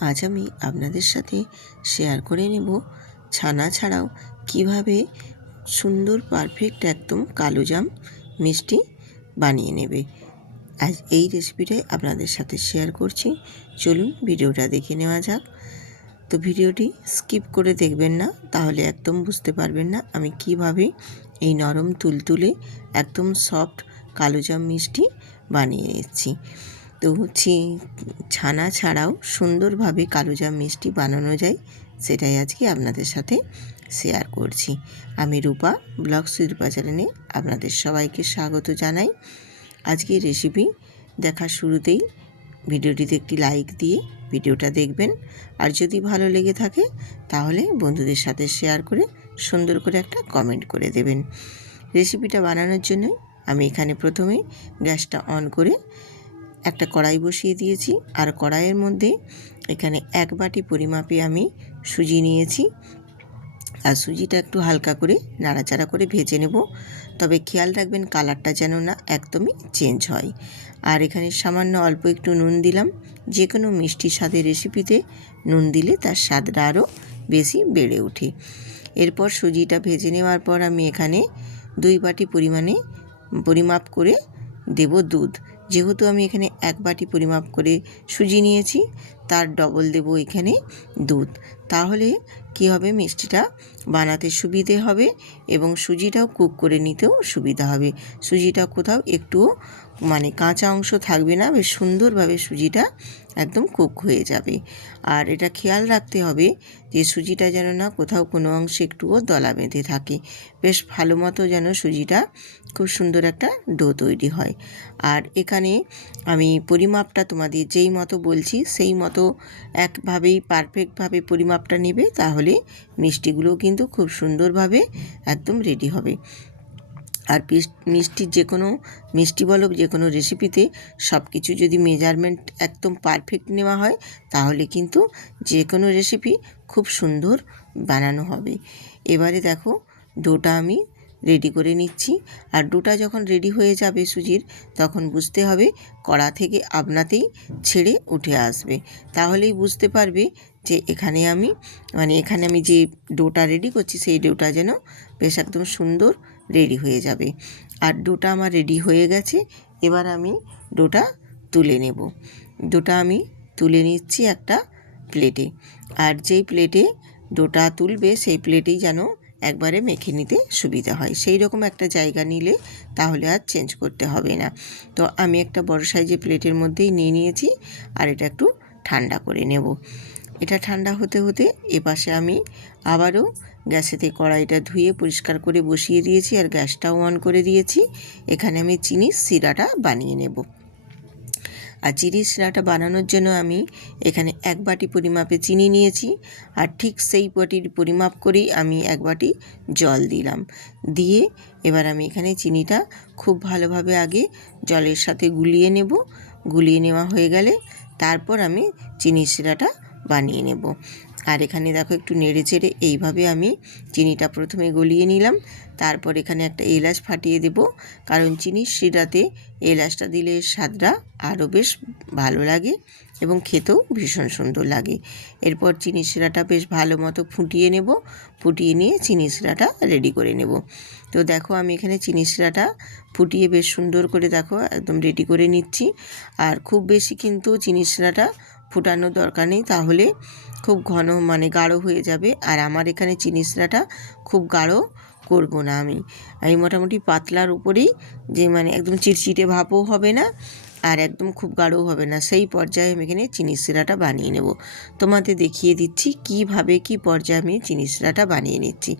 আজ আমি আপনাদের সাথে শেয়ার করে নেব ছানা ছাড়াও কিভাবে সুন্দর পারফেক্ট একদম কালোজাম মিষ্টি বানিয়ে নেবে। আজ এই রেসিপিটাই আপনাদের সাথে শেয়ার করছি। চলুন ভিডিওটা দেখে নেওয়া যাক। তো ভিডিওটি স্কিপ করে দেখবেন না, তাহলে একদম বুঝতে পারবেন না আমি কিভাবে এই নরম তুলতুলে একদম সফট কালোজাম মিষ্টি বানিয়ে নিচ্ছি। তো ছানা ছাড়াও সুন্দরভাবে কালোজাম মিষ্টি বানানো যায়, সেটাই আজকে আপনাদের সাথে শেয়ার করছি। আমি রূপা, ব্লগস উইথ রূপা চ্যানেলে আপনাদের সবাইকে স্বাগত জানাই। আজকের রেসিপি দেখার শুরুতেই ভিডিওটিতে একটি লাইক দিয়ে ভিডিওটা দেখবেন, আর যদি ভালো লেগে থাকে তাহলে বন্ধুদের সাথে শেয়ার করে সুন্দর করে একটা কমেন্ট করে দেবেন। রেসিপিটা বানানোর জন্য আমি এখানে প্রথমে গ্যাসটা অন করে একটা কড়াই বসিয়ে দিয়েছি, আর কড়াইয়ের মধ্যে এখানে 1 বাটি পরিমাপে আমি সুজি নিয়েছি। আর সুজিটা একটু হালকা করে নাড়াচাড়া করে ভেজে নেব, তবে খেয়াল রাখবেন কালারটা যেন না একদমই চেঞ্জ হয়। আর এখানে সামান্য অল্প একটু নুন দিলাম। যে কোনো মিষ্টি স্বাদের রেসিপিতে নুন দিলে তার স্বাদটা আরও বেশি বেড়ে ওঠে। এরপর সুজিটা ভেজে নেওয়ার পর আমি এখানে 2 বাটি পরিমাপ করে দেব দুধ। যেহেতু আমি এখানে 1 বাটি পরিমাপ করে সুজি নিয়েছি, তার ডবল দেব এখানে দুধ। তাহলে কি হবে, মিষ্টিটা বানাতে সুবিধে হবে এবং সুজিটাও কুক করে নিতেও সুবিধা হবে। সুজিটা কোথাও একটুও কাঁচা অংশ থাকবে না, বেশ সুন্দরভাবে সুজিটা একদম কুক হয়ে যাবে। আর এটা খেয়াল রাখতে হবে যে সুজিটা যেন না কোথাও কোনো অংশে একটুও দলা বেঁধে থাকে। বেশ ভালো মতো যেন সুজিটা খুব সুন্দর একটা ডো তৈরি হয়। আর এখানে আমি পরিমাপটা তোমাদের যেই মতো বলছি সেই মতো একভাবেই পারফেক্টভাবে পরিমাপটা নেবে, তাহলে মিষ্টিগুলো কিন্তু খুব সুন্দরভাবে একদম রেডি হবে। আর মিষ্টির যে কোনো মিষ্টি বলো যে কোনো রেসিপিতে সব কিছু যদি মেজারমেন্ট একদম পারফেক্ট নেওয়া হয়, তাহলে কিন্তু যে কোনো রেসিপি খুব সুন্দর বানানো হবে। এবারে দেখো ডোটা আমি রেডি করে নিচ্ছি। আর ডোটা যখন রেডি হয়ে যাবে সুজির, তখন বুঝতে হবে কড়া থেকে আপনাতেই ছেড়ে উঠে আসবে। তাহলেই বুঝতে পারবে যে এখানে আমি যে ডোটা রেডি করছি সেই ডোটা যেন বেশ একদম সুন্দর রেডি হয়ে যাবে। আর ডোটা আমার রেডি হয়ে গেছে। এবার আমি ডোটা তুলে নেব। ডোটা আমি তুলে নিচ্ছি একটা প্লেটে। আর যেই প্লেটে ডোটা তুলবে সেই প্লেটেই যেন একবারে মেখে নিতে সুবিধা হয়, সেই রকম একটা জায়গা নিলে তাহলে আর চেঞ্জ করতে হবে না। তো আমি একটা বড় সাইজের প্লেটের মধ্যেই নিয়ে নিয়েছি, আর এটা একটু ঠান্ডা করে নেব। এটা ঠান্ডা হতে হতে এপাশে আমি আবারও গ্যাসেতে কড়াইটা ধুয়ে পরিষ্কার করে বসিয়ে দিয়েছি, আর গ্যাসটাও অন করে দিয়েছি। এখানে আমি চিনির সিরাটা বানিয়ে নেব। আর চিনির সিরাটা বানানোর জন্য আমি এখানে 1 বাটি পরিমাপে চিনি নিয়েছি, আর ঠিক সেই বাটির পরিমাপ করেই আমি 1 বাটি জল দিলাম। দিয়ে এবার আমি এখানে চিনিটা খুব ভালোভাবে আগে জলের সাথে গুলিয়ে নেব। গুলিয়ে নেওয়া হয়ে গেলে তারপর আমি চিনির সিরাটা বানিয়ে নেব। আর এখানে দেখো একটু নেড়ে চেড়ে এইভাবে আমি চিনিটা প্রথমে গলিয়ে নিলাম। তারপর এখানে একটা এলাচ ফাটিয়ে দেব, কারণ চিনির সিরাতে এলাচটা দিলে স্বাদটা আরও বেশ ভালো লাগে এবং খেতেও ভীষণ সুন্দর লাগে। এরপর চিনির সিরাটা বেশ ভালো মতো ফুটিয়ে নেব। ফুটিয়ে নিয়ে চিনির সিরাটা রেডি করে নেব। তো দেখো আমি এখানে চিনির সিরাটা ফুটিয়ে বেশ সুন্দর করে দেখো একদম রেডি করে নিচ্ছি। আর খুব বেশি কিন্তু চিনির সিরাটা ফুটানোর দরকার নেই, তাহলে খুব ঘন গাঢ় হয়ে যাবে। আর আমার এখানে চিনির সিরাটা খুব গাঢ় করব না, আমি মোটামুটি পাতলার উপরেই, যে একদম চিটচিটে ভাবও হবে না আর একদম খুব গাঢ়ও হবে না, সেই পর্যায়ে আমি এখানে চিনির সিরাটা বানিয়ে নেব। তোমাদের দেখিয়ে দিচ্ছি কীভাবে কী পর্যায়ে আমি চিনির সিরাটা বানিয়ে নিচ্ছি।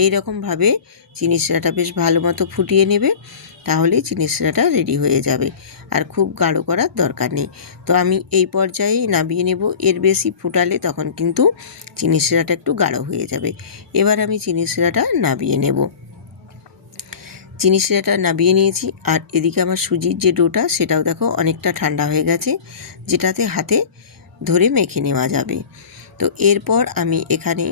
এই রকমভাবে চিনির সিরাটা বেশ ভালো মতো ফুটিয়ে নেবে, তাহলেই চিনির সিরাটা রেডি হয়ে যাবে। আর খুব গাঢ় করার দরকার নেই। তো আমি এই পর্যায়েই নামিয়ে নেব। এর বেশি ফুটালে তখন কিন্তু চিনির সিরাটা একটু গাঢ় হয়ে যাবে। এবার আমি চিনির সিরাটা নামিয়ে নেব। চিনি সিরাটা নামিয়ে নিয়েছি। আর এদিকে আমার সুজির যে ডোটা সেটাও দেখো অনেকটা ঠান্ডা হয়ে গেছে, যেটাতে হাতে ধরে মেখে নেওয়া যাবে। তো এরপর আমি এখানে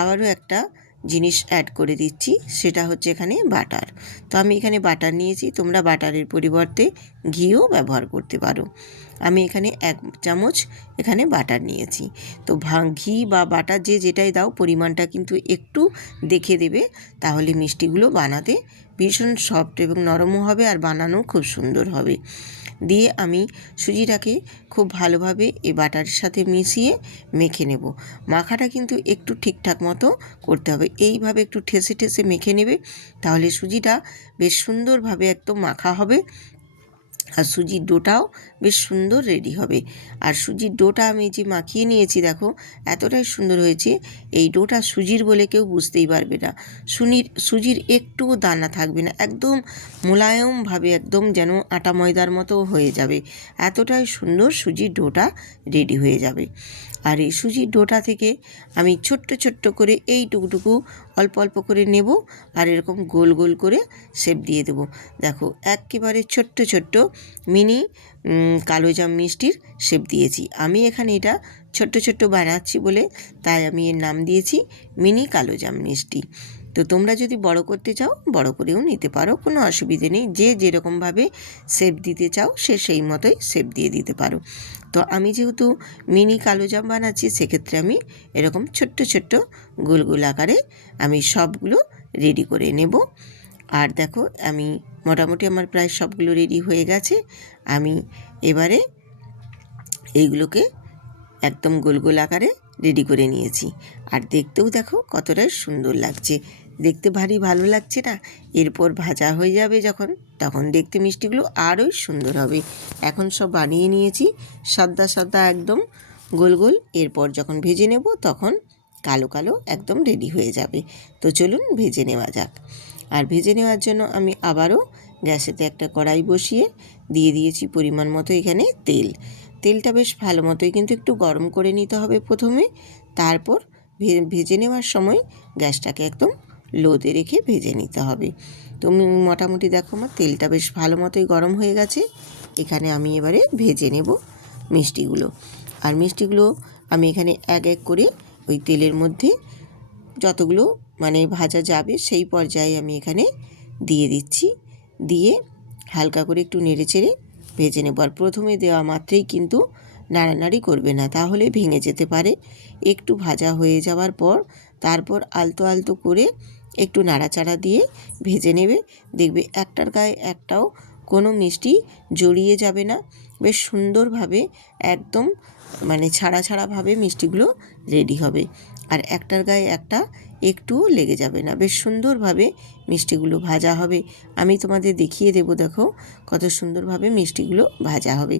আবারও একটা জিনিস অ্যাড করে দিচ্ছি, সেটা হচ্ছে এখানে বাটার। তো আমি এখানে বাটার নিয়েছি, তোমরা বাটারের পরিবর্তে ঘিও ব্যবহার করতে পারো। আমি এখানে 1 চামচ এখানে বাটার নিয়েছি। তো ঘি বা বাটার যেটাই দাও পরিমাণটা কিন্তু একটু দেখে দেবে, তাহলে মিষ্টিগুলো বানাতে ভীষণ সফট এবং নরমও হবে আর বানানো খুব সুন্দর হবে। দিয়ে আমি সুজিটাকে খুব ভালোভাবে এই বাটারের সাথে মিশিয়ে মেখে নেব। মাখাটা কিন্তু একটু ঠিকঠাক মতো করতে হবে, এইভাবে একটু ঠেসে ঠেসে মেখে নেবে, তাহলে সুজিটা বেশ সুন্দরভাবে একদম মাখা হবে আর সুজির ডোটাও বেশ সুন্দর রেডি হবে। আর সুজির ডোটা আমি যে মাখিয়ে নিয়েছি দেখো এতটাই সুন্দর হয়েছে, এই ডোটা সুজির বলে কেউ বুঝতেই পারবে না, সুজির একটুও দানা থাকবে না, একদম মোলায়েমভাবে একদম যেন আটা ময়দার মতো হয়ে যাবে, এতটাই সুন্দর সুজির ডোটা রেডি হয়ে যাবে। আর এই সুজির ডোটা থেকে আমি ছোট্ট ছোট্ট করে এইটুকু অল্প অল্প করে নেব আর এরকম গোল গোল করে শেপ দিয়ে দেবো। দেখো একেবারে ছোট্ট ছোট্ট মিনি কালোজাম মিষ্টির শেপ দিয়েছি। আমি এখানে এটা ছোট্ট ছোট্ট বানাচ্ছি বলে তাই আমি এর নাম দিয়েছি মিনি কালোজাম মিষ্টি। তো তোমরা যদি বড় করতে চাও বড় করেও নিতে পারো, কোনো অসুবিধে নেই, যে যেরকমভাবে শেপ দিতে চাও সে সেই মতোই শেপ দিয়ে দিতে পারো। তো আমি যেহেতু মিনি কালোজাম বানাচ্ছি সেক্ষেত্রে আমি এরকম ছোট্ট ছোট্ট গোল গোল আকারে আমি সবগুলো রেডি করে নেব। আর দেখো আমি মোটামুটি আমার প্রায় সবগুলো রেডি হয়ে গেছে। আমি এবারে এইগুলোকে একদম গোল গোল আকারে রেডি করে নিয়েছি। আর দেখতেও দেখো কতটাই সুন্দর লাগছে, দেখতে ভারী ভালো লাগছে না? এরপর ভাজা হয়ে যাবে যখন, তখন দেখতে মিষ্টিগুলো আরোই সুন্দর হবে। এখন সব বানিয়ে নিয়েছি সাদা সাদা একদম গোল গোল, এরপর যখন ভেজে নেব তখন কালো কালো একদম রেডি হয়ে যাবে। তো চলুন ভেজে নেওয়া যাক। আর ভেজে নেওয়ার জন্য আমি আবারও গ্যাসেতে একটা কড়াই বসিয়ে দিয়ে দিয়েছি পরিমাণ মতো এখানে তেলটা বেশ ভালো মতোই কিন্তু একটু গরম করে নিতে হবে প্রথমে, তারপর ভেজে নেওয়ার সময় গ্যাসটাকে একদম লোতে রেখে ভেজে নিতে হবে। তো মোটামুটি দেখো আমার তেলটা বেশ ভালো মতোই গরম হয়ে গেছে। এখানে আমি এবারে ভেজে নেব মিষ্টিগুলো। আর মিষ্টিগুলো আমি এখানে এক এক করে ওই তেলের মধ্যে যতগুলো মানে ভাজা যাবে সেই পর্যায়ে আমি এখানে দিয়ে দিচ্ছি, দিয়ে হালকা করে একটু নেড়ে চেড়ে ভেজে নেব। আর প্রথমে দেওয়া মাত্রেই কিন্তু নাড়ানাড়ি করবে না, তাহলে ভেঙে যেতে পারে। একটু ভাজা হয়ে যাওয়ার পর তারপর আলতো আলতো করে একটু নাড়াচাড়া দিয়ে ভেজে নেবে। দেখবে একটার গায়ে একটাও কোনো মিষ্টি জড়িয়ে যাবে না, বেশ সুন্দরভাবে একদম মানে ছাড়া ছাড়াভাবে মিষ্টিগুলো রেডি হবে। আর একটার গায়ে একটা একটুও লেগে যাবে না, বেশ সুন্দরভাবে মিষ্টিগুলো ভাজা হবে। আমি তোমাদের দেখিয়ে দেবো, দেখো কত সুন্দরভাবে মিষ্টিগুলো ভাজা হবে।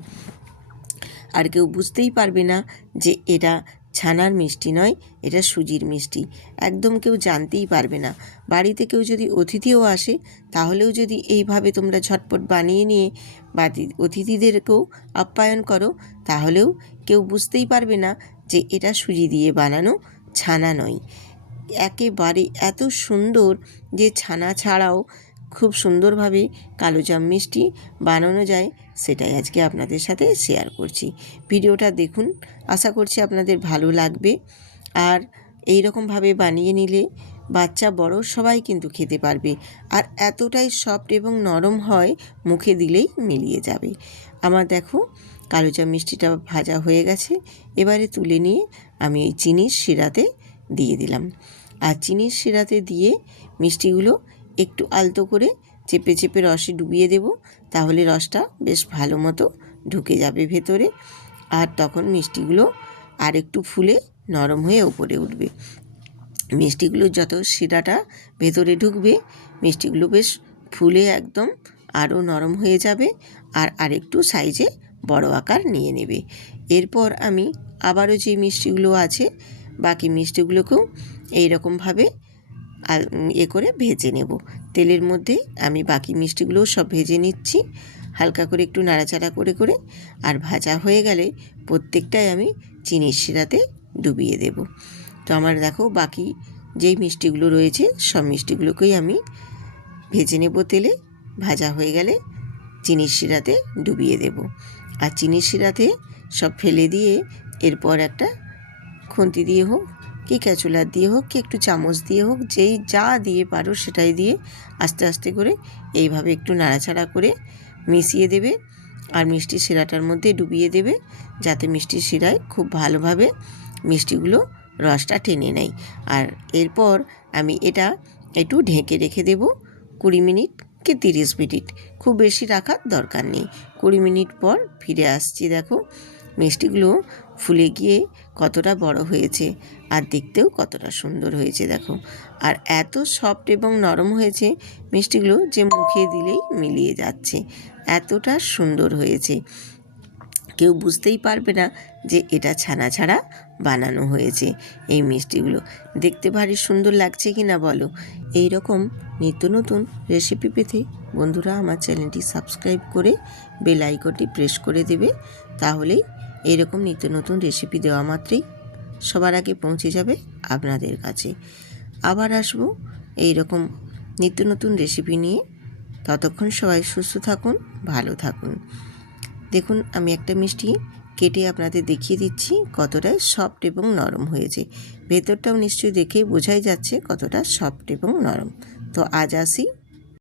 আর কেউ বুঝতেই পারবে না যে এটা ছানার মিষ্টি নয়, এটা সুজির মিষ্টি, একদম কেউ জানতেই পারবে না। বাড়িতে কেউ যদি অতিথিও আসে তাহলেও যদি এইভাবে তোমরা ঝটপট বানিয়ে নিয়ে অতিথিদেরকেও আপ্যায়ন করো, তাহলেও কেউ বুঝতেই পারবে না যে এটা সুজি দিয়ে বানানো, ছানা নয়। একেবারে এত সুন্দর যে ছানা ছাড়াও খুব সুন্দরভাবে কালোজাম মিষ্টি বানানো যায়, সেটাই আজকে আপনাদের সাথে শেয়ার করছি। ভিডিওটা দেখুন, আশা করছি আপনাদের ভালো লাগবে। আর এই রকমভাবে বানিয়ে নিলে বাচ্চা বড় সবাই কিন্তু খেতে পারবে। আর এতটাই সফট এবং নরম হয়, মুখে দিলেই মিলিয়ে যাবে। আমার দেখো কালোজাম মিষ্টিটা ভাজা হয়ে গেছে, এবারে তুলে নিয়ে আমি এই চিনির শিরাতে দিয়ে দিলাম। আর চিনির শিরাতে দিয়ে মিষ্টিগুলো একটু আলতো করে চেপে চেপে রসে ডুবিয়ে দেব, তাহলে রসটা বেশ ভালো মতো ঢুকে যাবে ভেতরে। আর তখন মিষ্টিগুলো আর একটু ফুলে নরম হয়ে উপরে উঠবে। মিষ্টিগুলো যত শিরাটা ভেতরে ঢুকবে মিষ্টিগুলো বেশ ফুলে একদম আরও নরম হয়ে যাবে আর আরেকটু সাইজে বড় আকার নিয়ে নেবে। এরপর আমি আবারও যে মিষ্টিগুলো আছে বাকি মিষ্টিগুলোকেও এইরকমভাবে করে ভেজে নেব। তেলের মধ্যে আমি বাকি মিষ্টিগুলোও সব ভেজে নিচ্ছি হালকা করে একটু নাড়াচাড়া করে করে। আর ভাজা হয়ে গেলে প্রত্যেকটাই আমি চিনির শিরাতে ডুবিয়ে দেব। তো আমার দেখো বাকি যেই মিষ্টিগুলো রয়েছে সব মিষ্টিগুলোকেই আমি ভেজে নেব তেলে, ভাজা হয়ে গেলে চিনির শিরাতে ডুবিয়ে দেব। আর চিনির শিরাতে সব ফেলে দিয়ে এরপর একটা খুন্তি দিয়ে হোক কি ক্যাচুলার দিয়ে হোক কি একটু চামচ দিয়ে হোক, যেই যা দিয়ে পারো সেটাই দিয়ে আস্তে আস্তে করে এইভাবে একটু নাড়াচাড়া করে মিশিয়ে দেবে। আর মিষ্টির শিরাটার মধ্যে ডুবিয়ে দেবে, যাতে মিষ্টির শিরায় খুব ভালোভাবে মিষ্টিগুলো রসটা টেনে নেয়। আর এরপর আমি এটা একটু ঢেকে রেখে দেব 20 মিনিট কি 30 মিনিট, খুব বেশি রাখার দরকার নেই। 20 মিনিট পর ফিরে আসছি। দেখো মিষ্টিগুলো ফুলে গিয়ে কতটা বড় হয়েছে আর দেখতেও কতটা সুন্দর হয়েছে দেখো। আর এত সফট এবং নরম হয়েছে মিষ্টিগুলো যে মুখে দিলেই মিলিয়ে যাচ্ছে, এতটা সুন্দর হয়েছে। কেউ বুঝতেই পারবে না যে এটা ছানা ছাড়া বানানো হয়েছে। এই মিষ্টিগুলো দেখতে ভারী সুন্দর লাগছে কি না বলো। এই রকম নিত্য নতুন রেসিপি পেতে বন্ধুরা আমার চ্যানেলটি সাবস্ক্রাইব করে বেল আইকনটি প্রেস করে দেবে, তাহলেই এইরকম নিত্য নতুন রেসিপি দেওয়া মাত্রই সবার আগে পৌঁছে যাবে আপনাদের কাছে। আবার আসবো এই রকম নিত্য নতুন রেসিপি নিয়ে। ততক্ষণ সবাই সুস্থ থাকুন, ভালো থাকুন। দেখুন আমি একটা মিষ্টি কেটে আপনাদের দেখিয়ে দিচ্ছি কতটা সফট এবং নরম হয়েছে। ভেতরটাও নিশ্চয়ই দেখেই বোঝাই যাচ্ছে কতটা সফট এবং নরম। তো আজ আসি।